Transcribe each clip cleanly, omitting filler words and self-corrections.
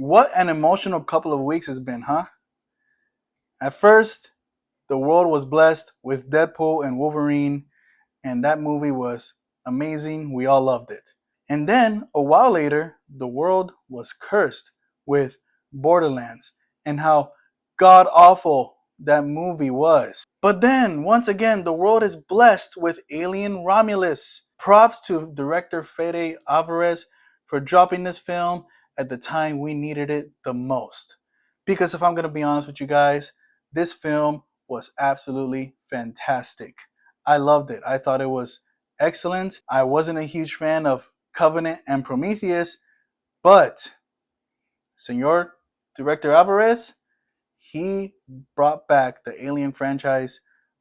What an emotional couple of weeks it's been, huh? At first, the world was blessed with Deadpool and Wolverine, and that movie was amazing. We all loved it. And then, a while later, the world was cursed with Borderlands and how god awful that movie was. But then, once again, the world is blessed with Alien Romulus. Props to director Fede Alvarez for dropping this film at the time we needed it the most. Because if I'm going to be honest with you guys, this film was absolutely fantastic. I loved it. I thought it was excellent. I wasn't a huge fan of Covenant and Prometheus, but Senor Director Alvarez, he brought back the Alien franchise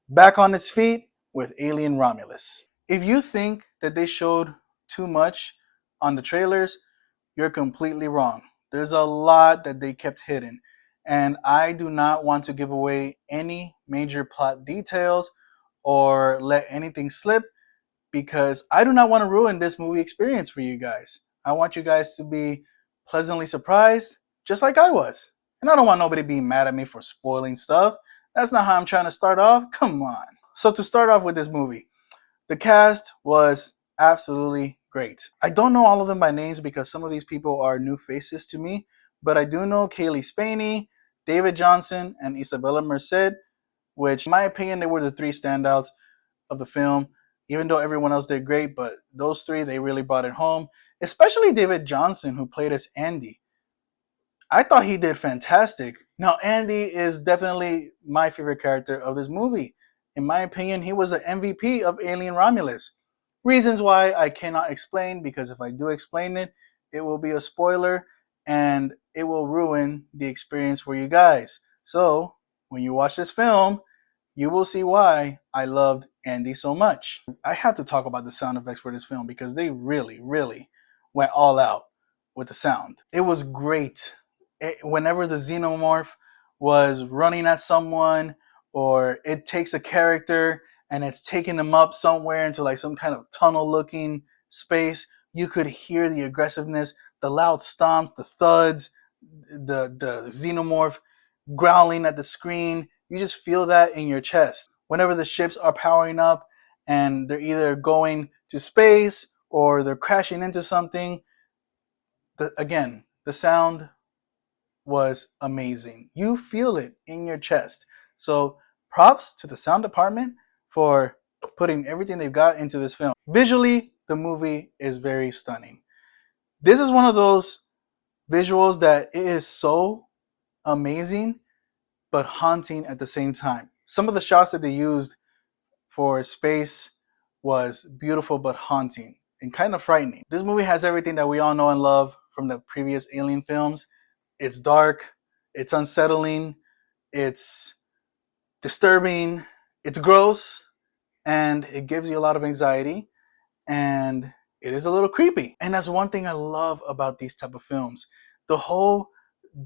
back on its feet with Alien Romulus. If you think that they showed too much on the trailers, you're completely wrong. There's a lot that they kept hidden, and I do not want to give away any major plot details or let anything slip because I do not want to ruin this movie experience for you guys. I want you guys to be pleasantly surprised, just like I was. And I don't want nobody being mad at me for spoiling stuff. That's not how I'm trying to start off. Come on. So, to start off with this movie, the cast was absolutely great. I don't know all of them by names because some of these people are new faces to me, but I do know Kaylee Spaney, David Johnson, and Isabella Merced, which, in my opinion, they were the three standouts of the film. Even though everyone else did great, but those three they really brought it home. Especially David Johnson, who played as Andy. I thought he did fantastic. Now Andy is definitely my favorite character of this movie. In my opinion, he was the MVP of Alien Romulus. Reasons why I cannot explain because if I do explain it, it will be a spoiler and it will ruin the experience for you guys. So when you watch this film, you will see why I loved Andy so much. I have to talk about the sound effects for this film because they really, really went all out with the sound. It was great. Whenever the xenomorph was running at someone, or it takes a character and it's taking them up somewhere into like some kind of tunnel looking space, you could hear the aggressiveness, the loud stomps, the thuds, the xenomorph growling at the screen. You just feel that in your chest. Whenever the ships are powering up and they're either going to space or they're crashing into something, again, the sound was amazing. You feel it in your chest. So props to the sound department for putting everything they've got into this film. Visually, the movie is very stunning. This is one of those visuals that it is so amazing but haunting at the same time. Some of the shots that they used for space was beautiful but haunting and kind of frightening. This movie has everything that we all know and love from the previous Alien films. It's dark, it's unsettling, it's disturbing, it's gross, and it gives you a lot of anxiety, and it is a little creepy. And that's one thing I love about these type of films. The whole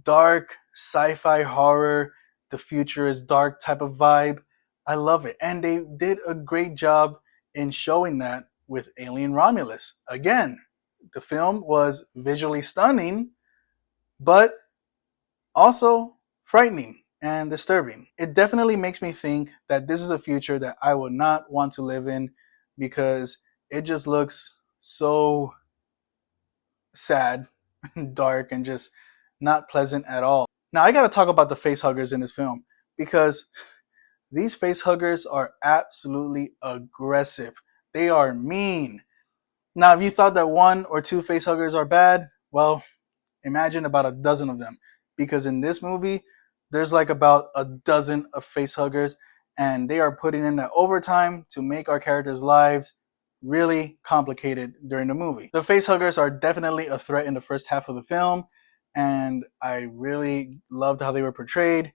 dark sci-fi horror, the future is dark type of vibe. I love it. And they did a great job in showing that with Alien Romulus. Again, the film was visually stunning, but also frightening and disturbing. It definitely makes me think that this is a future that I would not want to live in because it just looks so sad, dark, and just not pleasant at all. Now, I gotta talk about the face huggers in this film because these face huggers are absolutely aggressive. They are mean. Now, if you thought that one or two face huggers are bad, well, imagine about a dozen of them. Because in this movie, there's like about a dozen of face huggers, and they are putting in that overtime to make our characters' lives really complicated during the movie. The face huggers are definitely a threat in the first half of the film, and I really loved how they were portrayed.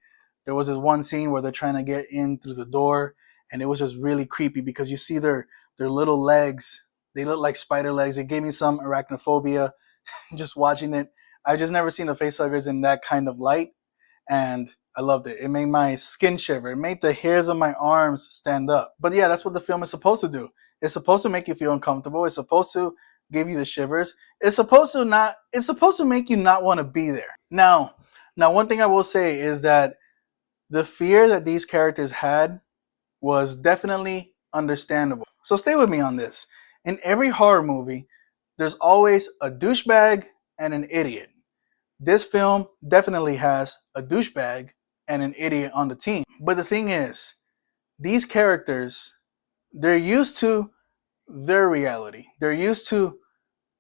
There was this one scene where they're trying to get in through the door, and it was just really creepy because you see their little legs. They look like spider legs. It gave me some arachnophobia just watching it. I just never seen the facehuggers in that kind of light, and I loved it. It made my skin shiver. It made the hairs on my arms stand up. But yeah, that's what the film is supposed to do. It's supposed to make you feel uncomfortable. It's supposed to give you the shivers. It's supposed to make you not want to be there. Now one thing I will say is that the fear that these characters had was definitely understandable. So stay with me on this. In every horror movie, there's always a douchebag and an idiot. This film definitely has a douchebag and an idiot on the team. But the thing is, these characters, they're used to their reality. They're used to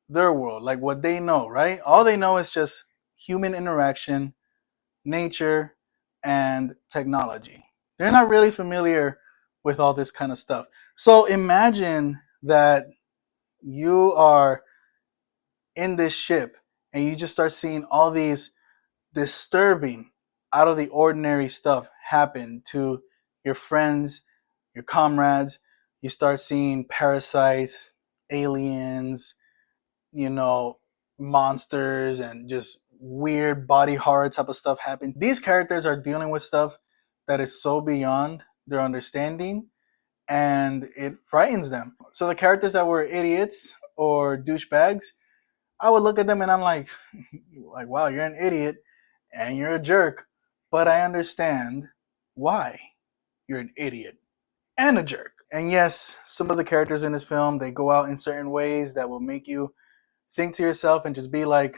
their world, like what they know, right? All they know is just human interaction, nature, and technology. They're not really familiar with all this kind of stuff. So imagine that you are in this ship and you just start seeing all these disturbing, out of the ordinary stuff happen to your friends, your comrades. You start seeing parasites, aliens, you know, monsters, and just weird body horror type of stuff happen. These characters are dealing with stuff that is so beyond their understanding, and it frightens them. So the characters that were idiots or douchebags, I would look at them and I'm like, like, wow, you're an idiot and you're a jerk, but I understand why you're an idiot and a jerk. And yes, some of the characters in this film, they go out in certain ways that will make you think to yourself and just be like,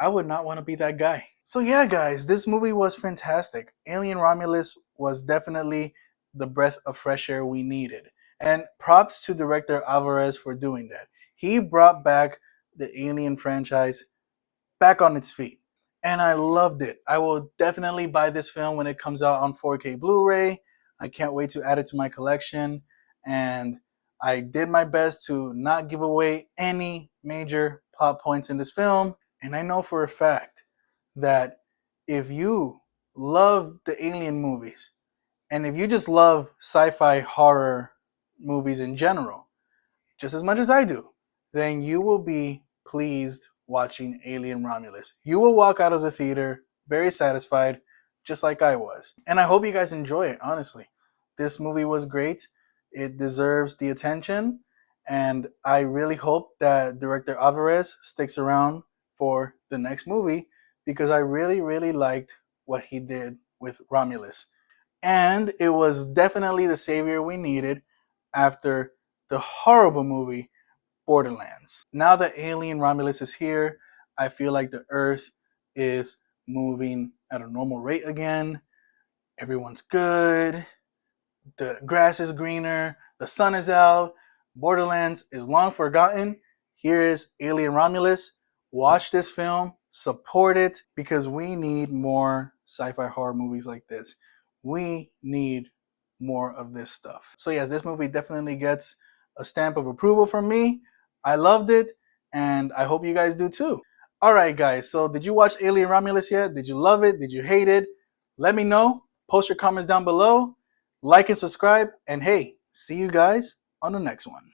I would not want to be that guy. So yeah, guys, this movie was fantastic. Alien Romulus was definitely the breath of fresh air we needed. And props to director Alvarez for doing that. He brought back the Alien franchise back on its feet. And I loved it. I will definitely buy this film when it comes out on 4K Blu-ray. I can't wait to add it to my collection. And I did my best to not give away any major plot points in this film. And I know for a fact that if you love the Alien movies, and if you just love sci-fi horror movies in general, just as much as I do, then you will be pleased watching Alien Romulus. You will walk out of the theater very satisfied, just like I was. And I hope you guys enjoy it, honestly. This movie was great. It deserves the attention. And I really hope that director Alvarez sticks around for the next movie because I really, really liked what he did with Romulus. And it was definitely the savior we needed after the horrible movie Borderlands. Now that Alien Romulus is here, I feel like the Earth is moving at a normal rate again. Everyone's good. The grass is greener. The sun is out. Borderlands is long forgotten. Here is Alien Romulus. Watch this film, support it, because we need more sci-fi horror movies like this. We need more of this stuff. So yes, this movie definitely gets a stamp of approval from me. I loved it, and I hope you guys do too. All right, guys. So did you watch Alien Romulus yet? Did you love it? Did you hate it? Let me know. Post your comments down below. Like and subscribe. And hey, see you guys on the next one.